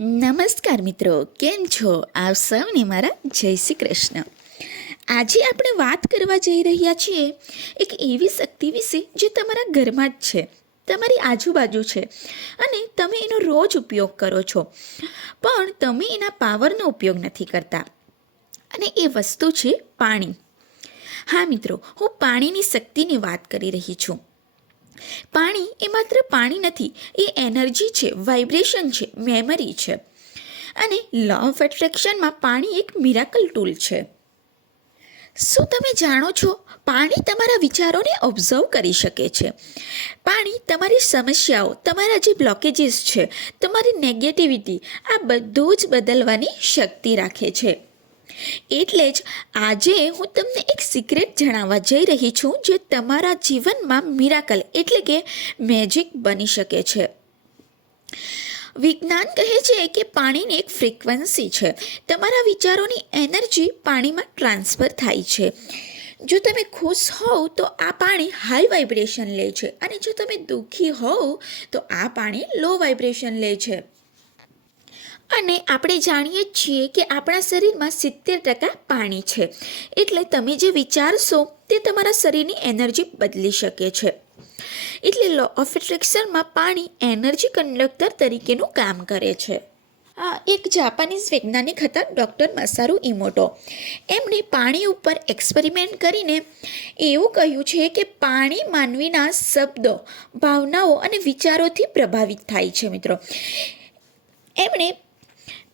નમસ્કાર મિત્રો, કેમ છો? આપ સૌને મારા જય શ્રી કૃષ્ણ. આજે આપણે વાત કરવા જઈ રહ્યા છીએ એક એવી શક્તિ વિશે જે તમારા ઘરમાં જ છે, તમારી આજુબાજુ છે અને તમે એનો રોજ ઉપયોગ કરો છો, પણ તમે એના પાવરનો ઉપયોગ નથી કરતા. અને એ વસ્તુ છે પાણી. હા મિત્રો, હું પાણીની શક્તિની વાત કરી રહી છું. પાણી એ માત્ર પાણી નથી, એ એનર્જી છે, વાઇબ્રેશન છે, મેમરી છે. અને લો ઓફ એટ્રેક્શનમાં પાણી એક મિરાકલ ટૂલ છે. શું તમે જાણો છો, પાણી તમારા વિચારોને ઓબ્ઝર્વ કરી શકે છે. પાણી તમારી સમસ્યાઓ, તમારા જે બ્લોકેજીસ છે, તમારી નેગેટિવિટી, આ બધું જ બદલવાની શક્તિ રાખે છે. એટલે જ આજે હું તમને એક સિક્રેટ જણાવવા જઈ રહી છું, જે તમારા જીવનમાં મિરાકલ એટલે કે મેજિક બની શકે છે. વિજ્ઞાન કહે છે કે પાણીની એક ફ્રીક્વન્સી છે. તમારા વિચારોની એનર્જી પાણીમાં ટ્રાન્સફર થાય છે. જો તમે ખુશ હોવ તો આ પાણી હાઈ વાઇબ્રેશન લે છે, અને જો તમે દુઃખી હોવ તો આ પાણી લો વાઇબ્રેશન લે છે. અને આપણે જાણીએ છીએ કે આપણા શરીરમાં 70% પાણી છે. એટલે તમે જે વિચારશો તે તમારા શરીરની એનર્જી બદલી શકે છે. એટલે લો ઓફ એટ્રેક્શનમાં પાણી એનર્જી કંડક્ટર તરીકેનું કામ કરે છે. એક જાપાનીઝ વૈજ્ઞાનિક હતા ડૉક્ટર મસારુ ઇમોટો. એમણે પાણી ઉપર એક્સપેરિમેન્ટ કરીને એવું કહ્યું છે કે પાણી માનવીના શબ્દો, ભાવનાઓ અને વિચારોથી પ્રભાવિત થાય છે. મિત્રો, એમણે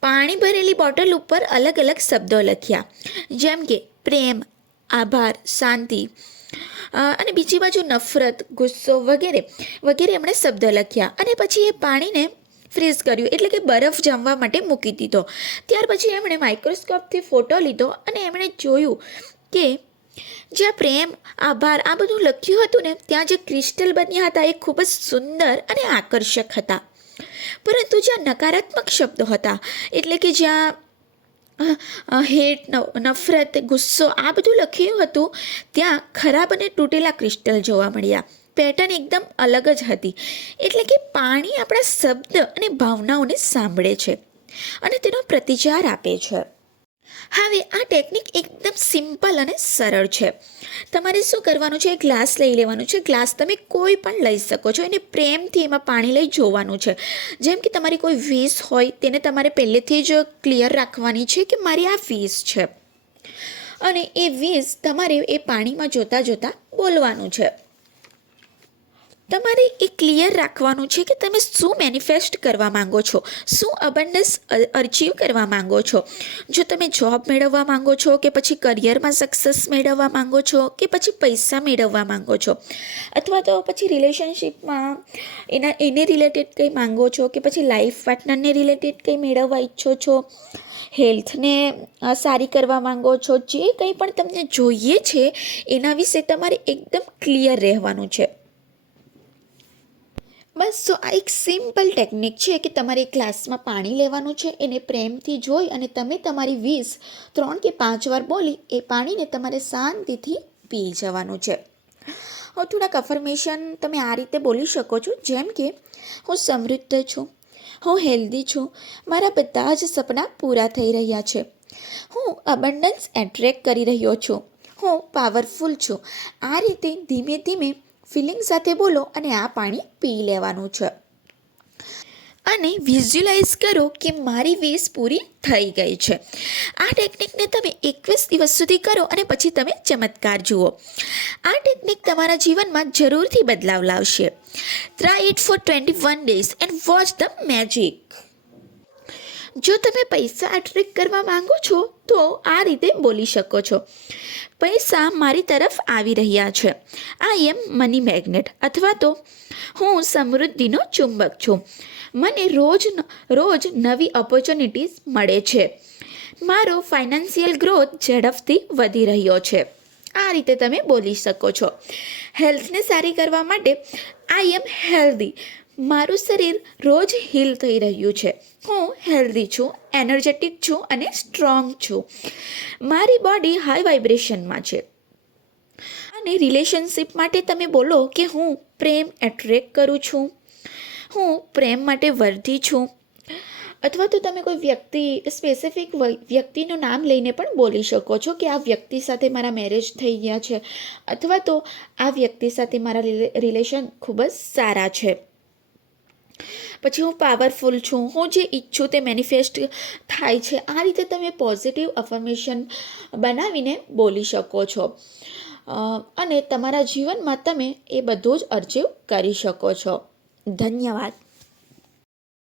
પાણી ભરેલી બોટલ ઉપર અલગ અલગ શબ્દો લખ્યા, જેમ કે પ્રેમ, આભાર, શાંતિ અને બીજી બાજુ નફરત, ગુસ્સો વગેરે વગેરે એમણે શબ્દ લખ્યા. અને પછી એ પાણીને ફ્રીઝ કર્યું, એટલે કે બરફ જામવા માટે મૂકી દીધો. ત્યાર પછી એમણે માઇક્રોસ્કોપથી ફોટો લીધો અને એમણે જોયું કે જ્યાં પ્રેમ, આભાર આ બધું લખ્યું હતું ને, ત્યાં જે ક્રિસ્ટલ બન્યા હતા એ ખૂબ જ સુંદર અને આકર્ષક હતા. પરંતુ જ્યાં નકારાત્મક શબ્દો હતા, એટલે કે જ્યાં હેટ, નફરત, ગુસ્સો આ બધું લખ્યું હતું, ત્યાં ખરાબ અને તૂટેલા ક્રિસ્ટલ જોવા મળ્યા. પેટર્ન એકદમ અલગ જ હતી. એટલે કે પાણી આપણા શબ્દ અને ભાવનાઓને સાંભળે છે અને તેનો પ્રતિચાર આપે છે. હવે આ ટેકનિક એકદમ સિમ્પલ અને સરળ છે. તમારે શું કરવાનું છે, ગ્લાસ લઈ લેવાનું છે. ગ્લાસ તમે કોઈ પણ લઈ શકો છો. એને પ્રેમથી એમાં પાણી લઈ જોવાનું છે. જેમ કે તમારી કોઈ વિશ હોય, તેને તમારે પહેલેથી જ ક્લિયર રાખવાની છે કે મારી આ વિશ છે. અને એ વિશ તમારે એ પાણીમાં જોતાં જોતાં બોલવાનું છે. તમારે એ ક્લિયર રાખવાનું છે કે તમે શું મેનિફેસ્ટ કરવા માંગો છો, શું અબન્ડન્સ અચીવ કરવા માંગો છો. જો તમે જોબ મેળવવા માંગો છો, કે પછી કરિયરમાં સક્સેસ મેળવવા માંગો છો, કે પછી પૈસા મેળવવા માંગો છો, અથવા તો પછી રિલેશનશિપમાં એને રિલેટેડ કંઈ માંગો છો, કે પછી લાઈફ પાર્ટનરને રિલેટેડ કંઈ મેળવવા ઈચ્છો છો, હેલ્થને સારી કરવા માંગો છો, જે કંઈ પણ તમને જોઈએ છે એના વિશે તમારે એકદમ ક્લિયર રહેવાનું છે. બસ તો આ એક સિમ્પલ ટેકનિક છે કે તમારે ગ્લાસમાં પાણી લેવાનું છે, એને પ્રેમથી જોઈ અને તમે તમારી વિશ 3 કે 5 વાર બોલી એ પાણીને તમારે શાંતિથી પી જવાનું છે. હવે થોડાક અફર્મેશન તમે આ રીતે બોલી શકો છો, જેમ કે હું સમૃદ્ધ છું, હું હેલ્ધી છું, મારા બધા જ સપના પૂરા થઈ રહ્યા છે, હું અબન્ડન્સ એટ્રેક્ટ કરી રહ્યો છું, હું પાવરફુલ છું. આ રીતે ધીમે ધીમે ફિલિંગ સાથે બોલો અને આ પાણી પી લેવાનું છે. અને વિઝ્યુલાઇઝ કરો કે મારી વિશ પૂરી થઈ ગઈ છે. આ ટેકનિકને તમે 21 દિવસ સુધી કરો અને પછી તમે ચમત્કાર જુઓ. આ ટેકનિક તમારા જીવનમાં જરૂરથી બદલાવ લાવશે. Try it for 21 days and watch the magic. જો તમે પૈસા એટ્રેક્ટ કરવા માંગો છો તો આ રીતે બોલી શકો છો, પૈસા મારી તરફ આવી રહ્યા છે, આઈ એમ મની મેગ્નેટ. અથવા તો હું સમૃદ્ધિનો ચુંબક છું, મને રોજ નવી ઓપોર્ચ્યુનિટીઝ મળે છે, મારો ફાઇનાન્શિયલ ગ્રોથ ઝડપથી વધી રહ્યો છે. આ રીતે તમે બોલી શકો છો. હેલ્થને સારી કરવા માટે આઈ એમ હેલ્ધી, મારું શરીર રોજ હીલ થઈ રહ્યું છે, હું હેલ્ધી છું, એનર્જેટિક છું અને સ્ટ્રોંગ છું, મારી બોડી હાઈ વાઇબ્રેશનમાં છે. અને રિલેશનશિપ માટે તમે બોલો કે હું પ્રેમ એટ્રેક્ટ કરું છું, હું પ્રેમ માટે વર્ધી છું, અથવા તો તમે કોઈ સ્પેસિફિક વ્યક્તિનું નામ લઈને પણ બોલી શકો છો કે આ વ્યક્તિ સાથે મારા મેરેજ થઈ ગયા છે, અથવા તો આ વ્યક્તિ સાથે મારા રિલેશન ખૂબ જ સારા છે. પછી હું પાવરફુલ છું, હું જે ઈચ્છું તે મેનિફેસ્ટ થાય છે. આ રીતે તમે પોઝિટિવ અફર્મેશન બનાવીને બોલી શકો છો અને તમારા જીવનમાં તમે એ બધું જ અચીવ કરી શકો છો. ધન્યવાદ.